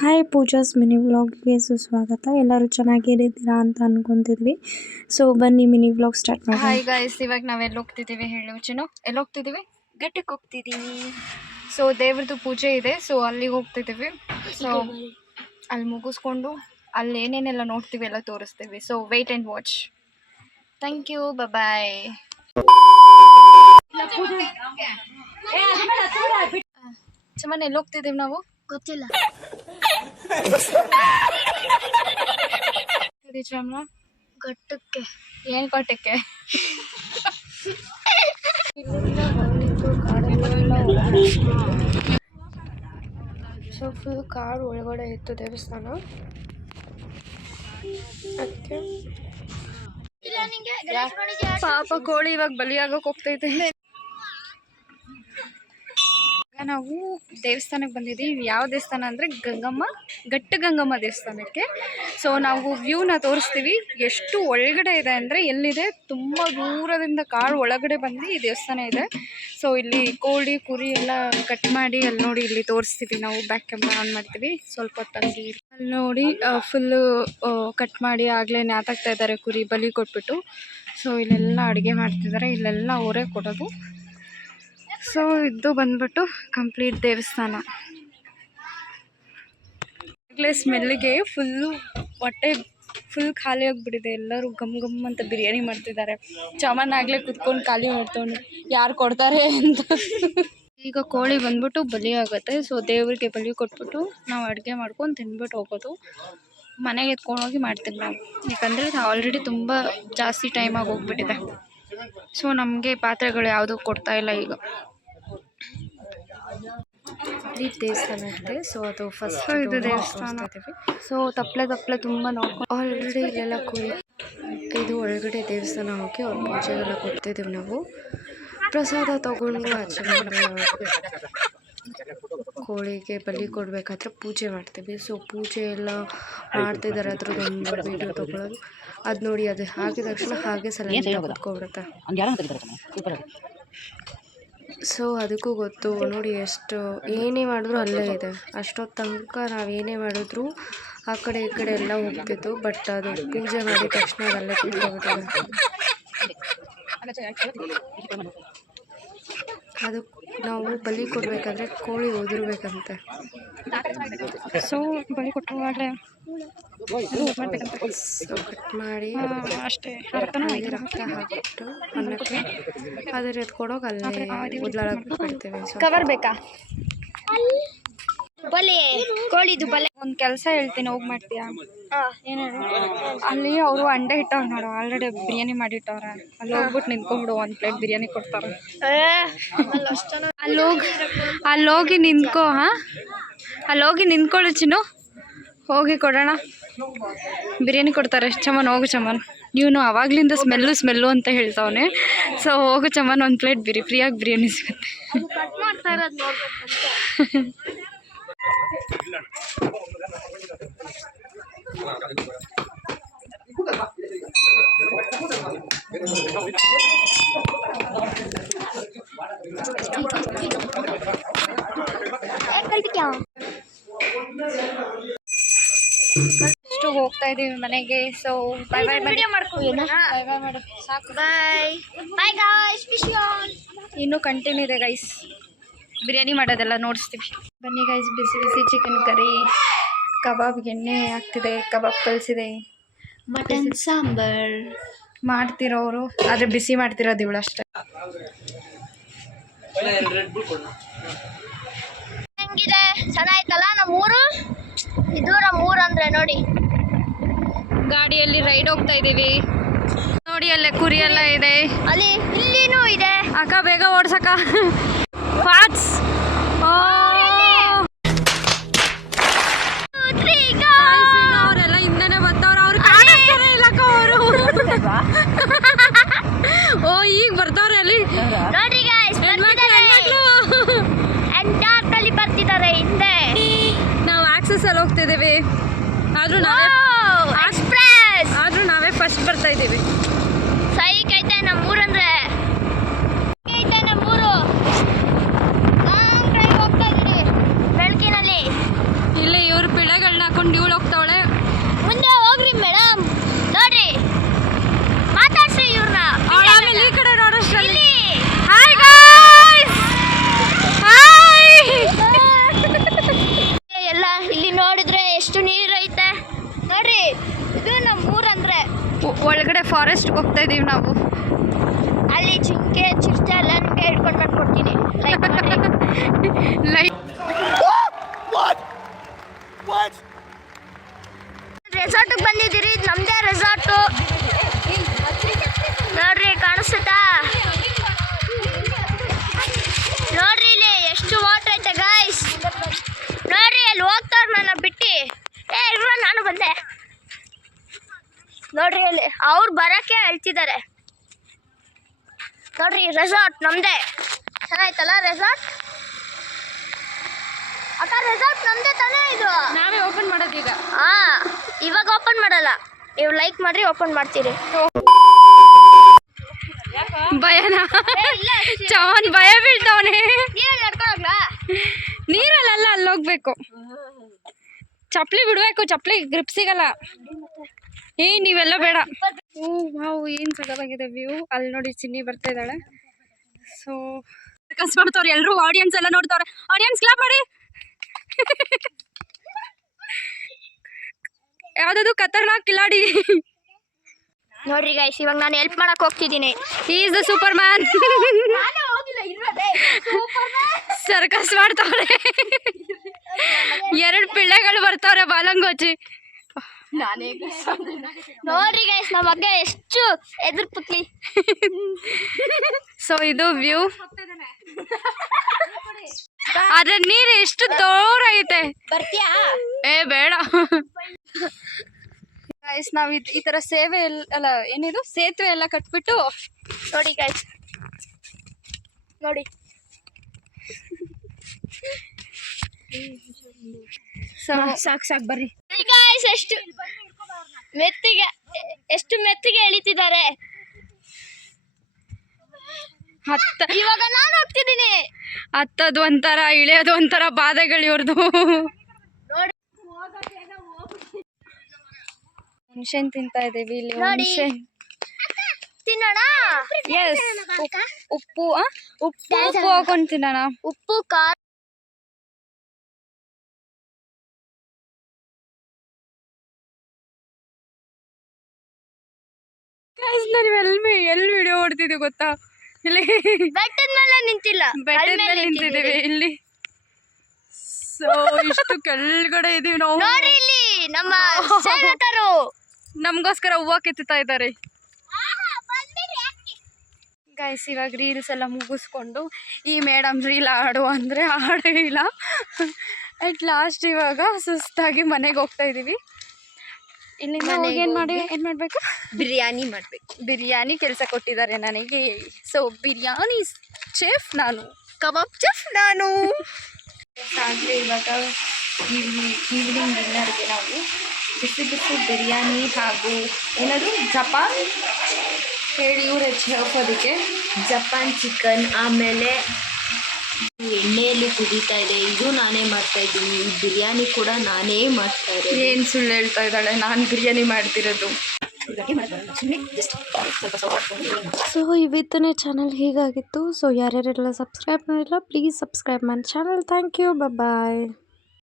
Hi Pooja's mini ವ್ಲಾಗ್ಗೆ ಸುಸ್ವಾಗತ. ಎಲ್ಲರೂ ಚೆನ್ನಾಗಿದ್ದೀರಾ ಅಂತ ಅನ್ಕೊಂತಿದ್ವಿ. ಸೊ ಬನ್ನಿ ಮಿನಿ ವ್ಲಾಗ್ ಸ್ಟಾರ್ಟ್ ಮಾಡಿ. ಹಾಯ್ ಗೈಸ್, ಇವಾಗ ನಾವೆಲ್ಲ ಹೋಗ್ತಿದ್ದೀವಿ ಹೇಳಿ ಚಿನ್ನು? ಎಲ್ಲಿ ಹೋಗ್ತಿದ್ದೀವಿ? ಘಟ್ಟಕ್ಕೆ ಹೋಗ್ತಿದ್ದೀವಿ. ಸೊ ದೇವ್ರದ್ದು ಪೂಜೆ ಇದೆ, ಸೊ ಅಲ್ಲಿಗೆ ಹೋಗ್ತಿದ್ದೀವಿ. ಸೊ ಅಲ್ಲಿ ಮುಗಿಸ್ಕೊಂಡು ಅಲ್ಲಿ ಏನೇನೆಲ್ಲ ನೋಡ್ತೀವಿ ಎಲ್ಲ ತೋರಿಸ್ತೀವಿ. So wait and watch. Thank you, bye. Chaman ಎಲ್ಲಿ ಹೋಗ್ತಿದ್ದೀವಿ ನಾವು? ಗೊತ್ತಿಲ್ಲ. ಘಟ್ಟಕ್ಕೆ. ಏನ್ ಘಟ್ಟಕ್ಕೆ? ಸೊ ಫುಲ್ ಕಾಡು ಒಳಗಡೆ ಇತ್ತು ದೇವಸ್ಥಾನ. ಅದಕ್ಕೆ ಪಾಪ ಕೋಳಿ ಇವಾಗ ಬಲಿಯಾಗಕ್ಕೆ ಹೋಗ್ತೈತೆ. ನಾವು ದೇವಸ್ಥಾನಕ್ಕೆ ಬಂದಿದ್ದೀವಿ. ಯಾವ ದೇವಸ್ಥಾನ ಅಂದರೆ ಘಟ್ಟ ಗಂಗಮ್ಮ ದೇವಸ್ಥಾನಕ್ಕೆ. ಸೊ ನಾವು ವ್ಯೂನ ತೋರಿಸ್ತೀವಿ. ಎಷ್ಟು ಒಳಗಡೆ ಇದೆ ಅಂದರೆ, ಎಲ್ಲಿದೆ ತುಂಬ ದೂರದಿಂದ ಕಾಡು ಒಳಗಡೆ ಬಂದು ಈ ದೇವಸ್ಥಾನ ಇದೆ. ಸೊ ಇಲ್ಲಿ ಕೋಳಿ ಕುರಿ ಎಲ್ಲ ಕಟ್ ಮಾಡಿ ಅಲ್ಲಿ ನೋಡಿ ಇಲ್ಲಿ ತೋರಿಸ್ತೀವಿ. ನಾವು ಬ್ಯಾಕ್ ಕ್ಯಾಮ್ರಾ ಆನ್ ಮಾಡ್ತೀವಿ. ಸ್ವಲ್ಪ ಹೊತ್ತಲ್ಲಿ ಅಲ್ಲಿ ನೋಡಿ ಫುಲ್ಲು ಕಟ್ ಮಾಡಿ ಆಗಲೇ ನೇತಾಕ್ತಾ ಇದ್ದಾರೆ ಕುರಿ ಬಲಿ ಕೊಟ್ಬಿಟ್ಟು. ಸೊ ಇಲ್ಲೆಲ್ಲ ಅಡುಗೆ ಮಾಡ್ತಿದ್ದಾರೆ. ಇಲ್ಲೆಲ್ಲ ಅವರೇ ಕೊಡೋದು. ಸೊ ಇದು ಬಂದ್ಬಿಟ್ಟು ಕಂಪ್ಲೀಟ್ ದೇವಸ್ಥಾನ. ಆಗಲೇ ಸ್ಮೆಲ್ಗೆ ಫುಲ್ಲು ಹೊಟ್ಟೆ ಫುಲ್ ಖಾಲಿ ಆಗಿಬಿಟ್ಟಿದೆ. ಎಲ್ಲರೂ ಗಮ್ ಗಮ್ ಅಂತ ಬಿರಿಯಾನಿ ಮಾಡ್ತಿದ್ದಾರೆ. ಚಮನ್ ಆಗಲೇ ಕುತ್ಕೊಂಡು ಖಾಲಿ ಮಾಡ್ತವನು, ಯಾರು ಕೊಡ್ತಾರೆ ಅಂತ. ಈಗ ಕೋಳಿ ಬಂದ್ಬಿಟ್ಟು ಬಲಿ ಆಗುತ್ತೆ. ಸೊ ದೇವರಿಗೆ ಬಲಿ ಕೊಟ್ಬಿಟ್ಟು ನಾವು ಅಡುಗೆ ಮಾಡ್ಕೊಂಡು ತಿಂದ್ಬಿಟ್ಟು ಹೋಗೋದು. ಮನೆಗೆ ಎತ್ಕೊಂಡೋಗಿ ಮಾಡ್ತೀವಿ ನಾವು, ಯಾಕಂದರೆ ಆಲ್ರೆಡಿ ತುಂಬ ಜಾಸ್ತಿ ಟೈಮ್ ಆಗಿ ಹೋಗ್ಬಿಟ್ಟಿದೆ. ಸೊ ನಮಗೆ ಪಾತ್ರೆಗಳು ಯಾವುದೂ ಕೊಡ್ತಾ ಇಲ್ಲ ಈಗ. ಈ ದೇವಸ್ಥಾನ ಇದೆ. ಸೊ ಅದು ಫಸ್ಟ್ ಇದು ದೇವಸ್ಥಾನ. ಸೊ ತಪ್ಪಲೆ ತುಂಬ ನೋಡ್ಕೊಂಡು ಆಲ್ರೆಡಿ ಇಲ್ಲೆಲ್ಲ ಕುರಿ ಇದು ಒಳಗಡೆ ದೇವಸ್ಥಾನ ಹೋಗಿ ಅವ್ರ ಪೂಜೆಗೆಲ್ಲ ಕೊಡ್ತಿದ್ದೀವಿ ನಾವು. ಪ್ರಸಾದ ತಗೊಂಡು ಆಚೆ ಕೋಳಿಗೆ ಬಲಿ ಕೊಡಬೇಕಾದ್ರೆ ಪೂಜೆ ಮಾಡ್ತೀವಿ. ಸೊ ಪೂಜೆ ಎಲ್ಲ ಮಾಡ್ತಿದ್ದಾರೆ. ಅದ್ರದ್ದೊಂದು ವೀಡಿಯೋ ತೊಗೊಳೋದು ಅದು ನೋಡಿ. ಅದು ಹಾಕಿದ ತಕ್ಷಣ ಹಾಗೆ ಸಲ ಕುತ್ಕೊಬಿಡುತ್ತೆ. ಸೊ ಅದಕ್ಕೂ ಗೊತ್ತು ನೋಡಿ, ಎಷ್ಟು ಏನೇ ಮಾಡಿದ್ರು ಅಲ್ಲೇ ಇದೆ. ಅಷ್ಟೊತ್ತು ತನಕ ನಾವು ಏನೇ ಮಾಡಿದ್ರು ಆ ಕಡೆ ಈ ಕಡೆ ಎಲ್ಲ ಹೋಗ್ತಿತ್ತು. ಬಟ್ ಅದು ಪೂಜೆ ಮಾಡಿದ ತಕ್ಷಣ ಅದಲ್ಲೇ ಕುತ್ಕೊಬಿಟ್ಟಿದೆ. ಅದು ನಾವು ಬಲಿ ಕೊಡಬೇಕಾದ್ರೆ ಕೋಳಿ ಉದುರ್ಬೇಕಂತೆ. ಸೊ ಬಲಿ ಕೊಟ್ಟುವಾಗಲೇ ಸೊ ಕಟ್ ಮಾಡಿ ಅಷ್ಟೇ ರಕ್ತ ಹಾಕ್ಬಿಟ್ಟು ಅನ್ನಕ್ಕೆ ಅದ್ರ ಎತ್ಕೊಡೋಕೆ ಅಲ್ಲೇ ಉದ್ಲಾಡಕ್ಕೆ ಬಿಡ್ತೇವೆ. ಕವರ್ ಬೇಕಾ? ಬಲೆ ಕೋಳಿದು ಬಲೆ. ಒಂದು ಕೆಲಸ ಹೇಳ್ತೀನಿ, ಹೋಗಿ ಮಾಡ್ತೀಯಾ? ಏನು ಹೇಳು? ಅಲ್ಲಿ ಅವರು ಅಂಡೆ ಇಟ್ಟವ್ರು ನೋಡು, ಆಲ್ರೆಡಿ ಬಿರಿಯಾನಿ ಮಾಡಿಟ್ಟವ್ರೆ. ಅಲ್ಲಿ ಹೋಗ್ಬಿಟ್ಟು ನಿಂತ್ಕೊಂಡ್ಬಿಡು, ಒಂದು ಪ್ಲೇಟ್ ಬಿರಿಯಾನಿ ಕೊಡ್ತಾರೆ. ಅಲ್ಲೋಗಿ ನಿಂತ್ಕೋ. ಅಲ್ಲೋಗಿ ನಿಂತ್ಕೊಳ್ಳು ಚಿನ್ನು, ಹೋಗಿ ಕೊಡೋಣ. ಬಿರಿಯಾನಿ ಕೊಡ್ತಾರೆ. ಚಮನ್ ಹೋಗು ಚಮನ್, ನೀನು ಅವಾಗ್ಲಿಂದ ಸ್ಮೆಲ್ಲು ಅಂತ ಹೇಳ್ತಾವನೆ. ಸೊ ಹೋಗು ಚಮನ್, ಒಂದು ಪ್ಲೇಟ್ ಫ್ರೀಯಾಗಿ ಬಿರಿಯಾನಿ ಸಿಗುತ್ತೆ. ಇಷ್ಟು ಹೋಗ್ತಾ ಇದೀವಿ ಮನೆಗೆ. ಸೊ ಬೈ ಬೈ ಮಾಡು, ಸಾಕು. ಬೈ ಗಾಯ್ಸ್, ಇನ್ನೂ ಕಂಟಿನ್ಯೂ ಇದೆ ಗೈಸ್. ಬಿರಿಯಾನಿ ಮಾಡೋದೆಲ್ಲ ನೋಡಿಸ್ತೀವಿ. ಬನ್ನಿ ಗೈಸ್, ಬಿಸಿ ಬಿಸಿ ಚಿಕನ್ ಕರಿ, ಕಬಾಬ್ಗೆ ಎಣ್ಣೆ ಹಾಕ್ತಿದೆ, ಕಬಾಬ್ ಕಲಿಸಿದೆ, ಮಟನ್ ಸಾಂಬಾರ್ ಮಾಡ್ತಿರೋರು. ಆದರೆ ಬಿಸಿ ಮಾಡ್ತಿರೋದು ಇವಳು ಅಷ್ಟೇ. ಹೆಂಗಿದೆ? ಚೆನ್ನಾಯ್ತಲ್ಲ ನಮ್ಮೂರು. ಇದು ನಮ್ಮೂರು ಅಂದರೆ ನೋಡಿ. ಗಾಡಿಯಲ್ಲಿ ರೈಡ್ ಹೋಗ್ತಾ ಇದ್ದೀವಿ ನೋಡಿ. ಅಲ್ಲೇ ಕುರಿ ಎಲ್ಲ ಇದೆ, ಅಲ್ಲಿ ಇಲ್ಲಿನೂ ಇದೆ. ಅಕ್ಕ ಬೇಗ ಓಡ್ಸಕ್ಕ. ಫಾಟ್ಸ್ ಅವರೆಲ್ಲ ಹಿಂದೆನೆ ಬರ್ತಾವ್ರ. ಅವ್ರು ಕಾಣಿಸ್ತಾನೆ ಇಲ್ಲಕ್ಕ ಅವರು. ಓ ಈಗ ಬರ್ತಾವ್ರೆ ಅಲ್ಲಿ ನೋಡಿ ಗೈಸ್, ಎಂಟಾರ್ಟಲ್ಲಿ ಬರ್ತಿದ್ದಾರೆ ಹಿಂದೆ. ನಾವು ಆಕ್ಸಸ್ ಅಲ್ಲಿ ಹೋಗ್ತಿದ್ದೀವಿ. ಆದ್ರೂ ನಾವೇ ಫಸ್ಟ್ ಬರ್ತಾ ಇದ್ದೀವಿ. ಸೈಕ್ ಐತೆ ನಮ್ಮೂರಂದ್ರೆ. ನಮ್ಮೂರು ಹೋಗ್ತಾ ಇದ್ದೀವಿ ಬೆಳಕಿನಲ್ಲಿ. ಇಲ್ಲಿ ಇವ್ರ ಪಿಳ ಬಳೆಗಳನ್ನ ಹಾಕೊಂಡು ಇವಳು ಹೋಗ್ತಾವಳೆ. ಮುಂದೆ ಹೋಗ್ರಿ ಮೇಡಮ್, ನೋಡ್ರಿ ಮಾತಾಡ್ಸಿ ಇವ್ರನ್ನ. ಆಮೇಲೆ ಈ ಕಡೆ ನೋಡೋಷ್ಟ್ರಲ್ಲಿ ಎಲ್ಲ ಇಲ್ಲಿ ನೋಡಿದ್ರೆ ಎಷ್ಟು ನೀರೈತೆ ನೋಡ್ರಿ. ಇದು ನಮ್ಮ ಊರಂದ್ರೆ. ಒಳಗಡೆ ಫಾರೆಸ್ಟ್ ಹೋಗ್ತಾ ಇದೀವಿ ನಾವು. ಅಲ್ಲಿ ಜಿಂಕೆ ಚಿರತೆ ಎಲ್ಲ ನಿಮಗೆ ಹಿಡ್ಕೊಂಡು ಬಂದ್ಕೊಡ್ತೀನಿ. ರೆಸಾರ್ಟಿಗೆ ಬಂದಿದ್ದೀರಿ, ಇದು ನಮ್ಮದೇ ರೆಸಾರ್ಟು. ನೋಡ್ರಿ ಕಾಣಿಸುತ್ತಾ? ನೋಡ್ರಿ ಇಲ್ಲಿ ಎಷ್ಟು ವಾಟರ್ ಐತೆ ಗೈಸ್. ನೋಡ್ರಿ ಅಲ್ಲಿ ಹೋಗ್ತಾರ ನನ್ನ ಬಿಟ್ಟು. ಇಲ್ವ ನಾನು ಬಂದೆ. ನೋಡ್ರಿ ಅಲ್ಲಿ ಅವ್ರು ಬರೋಕ್ಕೆ ಹೇಳ್ತಿದ್ದಾರೆ. ನೋಡ್ರಿ ರೆಸಾರ್ಟ್ ನಮ್ಮದೇ. ಚೆನ್ನಾಯ್ತಲ್ಲ ರೆಸಾರ್ಟ್? ಅಕ್ಕ ರೆಸಾರ್ಟ್ ನಮ್ಮದೇ ತಾನೇ ಇದು? ನಾವೇ ಓಪನ್ ಮಾಡೋದೀಗ. ಇವಾಗ ಓಪನ್ ಮಾಡಲ್ಲ, ನೀವು ಲೈಕ್ ಮಾಡ್ರಿ ಓಪನ್ ಮಾಡ್ತೀರಿ. ಭಯನಾ? ಚವನ್ ಭಯ ಬೀಳ್ತಾವನೆ. ನೀರಲ್ಲಿ ನಡ್ಕೊಳಕ್ಲಾ? ನೀರಲ್ಲ, ಅಲ್ಲಿ ಹೋಗ್ಬೇಕು. ಚಪ್ಪಲಿ ಬಿಡ್ಬೇಕು, ಚಪ್ಪಲಿ ಗ್ರಿಪ್ ಸಿಗಲ್ಲ. ನೀವೆಲ್ಲ ಬೇಡ. ವಾವ್, ಏನ್ ಸಗದಾಗಿದೆ ವ್ಯೂ. ಅಲ್ಲಿ ನೋಡಿ ಚಿನ್ನಿ ಬರ್ತಾ ಇದ್ದಾಳೆ. ಸೊ ಸರ್ಕಸ್ ಮಾಡ್ತವ್ರೆ ಎಲ್ಲರೂ, ಆಡಿಯನ್ಸ್ ಎಲ್ಲ ನೋಡ್ತಾವ್ರೆ. ಆಡಿಯನ್ಸ್ ಕ್ಲಾಪ್ ಮಾಡಿ. ಯಾವ್ದದು ಖತರ್ನಾಕ್ ಕಿಲಾಡಿ. ನೋಡ್ರಿ ಗೈಸ್, ಇವಾಗ ನಾನು ಹೆಲ್ಪ್ ಮಾಡಕ್ ಹೋಗ್ತಿದ್ದೀನಿ. He is the Superman. Circus ಮಾಡ್ತಾವ್ರೆ. 2 ಪಿಳ್ಳೆಗಳು ಬರ್ತಾವ್ರೆ ಬಾಲಂಗೋಚಿ. ನೋಡ್ರಿ ಗೈಸ್, ನಮ್ಮ ಮಗ ಎಷ್ಟು ಎದುರು ಪುತ್ಲಿ. ಸೊ ಇದು ವ್ಯೂ. ಆದ್ರೆ ನೀರು ಎಷ್ಟು ದೂರ ಐತೆ. ಬರ್ತೀಯಾ? ಬೇಡ. ಗೈಸ್, ನಾವ್ ಈ ತರ ಸೇವೆ ಅಲ್ಲ ಏನಿದು ಸೇತುವೆ ಎಲ್ಲ ಕಟ್ಬಿಟ್ಟು. ನೋಡಿ ಗೈಸ್, ನೋಡಿ ಸಾಕು ಬರ್ರಿ. ಗೈಸ್, ಎಷ್ಟು ಮೆತ್ತಿಗೆ ಎಳಿತಿದ್ದಾರೆ. ಇವಾಗ ನಾನು ಹೋಗ್ತಿದ್ದೀನಿ. ಹತ್ತದು ಒಂಥರ, ಇಳಿಯೋದು ಒಂಥರ ಬಾಧೆಗಳು ಇವ್ರದು. ಹುಣಸೆನ್ ತಿಂತಾ ಇದ್ದೀವಿ ಇಲ್ಲಿ. ಹುಣಸೆನ್ ತಿನ್ನೋಣ. ಎಸ್, ಉಪ್ಪು ಹಾಕೊಂಡು ತಿನ್ನೋಣ. ಉಪ್ಪು ಖಾರ. ಎಲ್ಲಿ ವಿಡಿಯೋ ಓಡ್ತಿದ್ವಿ ಗೊತ್ತಾ? ಇಲ್ಲಿ ಬೆಟ್ಟದ ಮೇಲೆ ನಿಂತಿಲ್ಲ, ಬೆಟ್ಟದ ಮೇಲೆ ನಿಂತಿದ್ದೀವಿ ಇಲ್ಲಿ. ಸೊ ಇಷ್ಟು ಕೆಳಗಡೆ ಇದೀವಿ ನಾವು. ನೋಡಿ ಇಲ್ಲಿ ನಮ್ಮ ಸೇವಕರು ನಮಗೋಸ್ಕರ ಹೂವು ಕಿತ್ತಾ ಇದ್ದಾರೆ. ಗೈಸ್, ಇವಾಗ ರೀಲ್ಸ್ ಎಲ್ಲ ಮುಗಿಸ್ಕೊಂಡು ಈ ಮೇಡಮ್ ರೀಲ್ ಆಡು ಅಂದರೆ ಆಡೇ ಇಲ್ಲ. ಅಟ್ ಲಾಸ್ಟ್ ಇವಾಗ ಸುಸ್ತಾಗಿ ಮನೆಗೆ ಹೋಗ್ತಾ ಇದ್ದೀವಿ. ಇಲ್ಲಿಂದ ಹೋಗಿ ಏನು ಮಾಡಬೇಕು? ಬಿರಿಯಾನಿ ಕೆಲಸ ಕೊಟ್ಟಿದ್ದಾರೆ ನನಗೆ. ಸೊ ಬಿರಿಯಾನಿ ಚೆಫ್ ನಾನು, ಕಬಾಬ್ ಚೆಫ್ ನಾನು. ಆದರೆ ಇವಾಗ ಈವ್ನಿಂಗ್ ಡಿನ್ನರ್ಗೆ ನಾವು ಬಿಸಿ ಬಿರಿಯಾನಿ ಹಾಗೂ ಏನಾದರೂ ಜಪಾನ್ ಹೇಳಿ ಇವ್ರು ಹೆಚ್ಚೋದಕ್ಕೆ ಜಪಾನ್ ಚಿಕನ್, ಆಮೇಲೆ ಎಣ್ಣೆಯಲ್ಲಿ ಕುದೀತಾ ಇದೆ. ಇದು ನಾನೇ ಮಾಡ್ತಾ ಇದ್ದೀನಿ. ಈ ಬಿರಿಯಾನಿ ಕೂಡ ನಾನೇ ಮಾಡ್ತಾ ಇದ್ದೀನಿ. ಏನು ಸುಳ್ಳು ಹೇಳ್ತಾ ಇದ್ದಾಳೆ, ನಾನು ಬಿರಿಯಾನಿ ಮಾಡ್ತಿರೋದು. ಸೊ ಇವತ್ತಿನ ಚಾನಲ್ ಹೀಗಾಗಿತ್ತು. ಸೊ ಯಾರ್ಯಾರೆಲ್ಲ ಸಬ್ಸ್ಕ್ರೈಬ್ ಮಾಡಿಲ್ಲ ಪ್ಲೀಸ್ ಸಬ್ಸ್ಕ್ರೈಬ್ ಮಾಡಿ ಚಾನಲ್. Thank you, bye.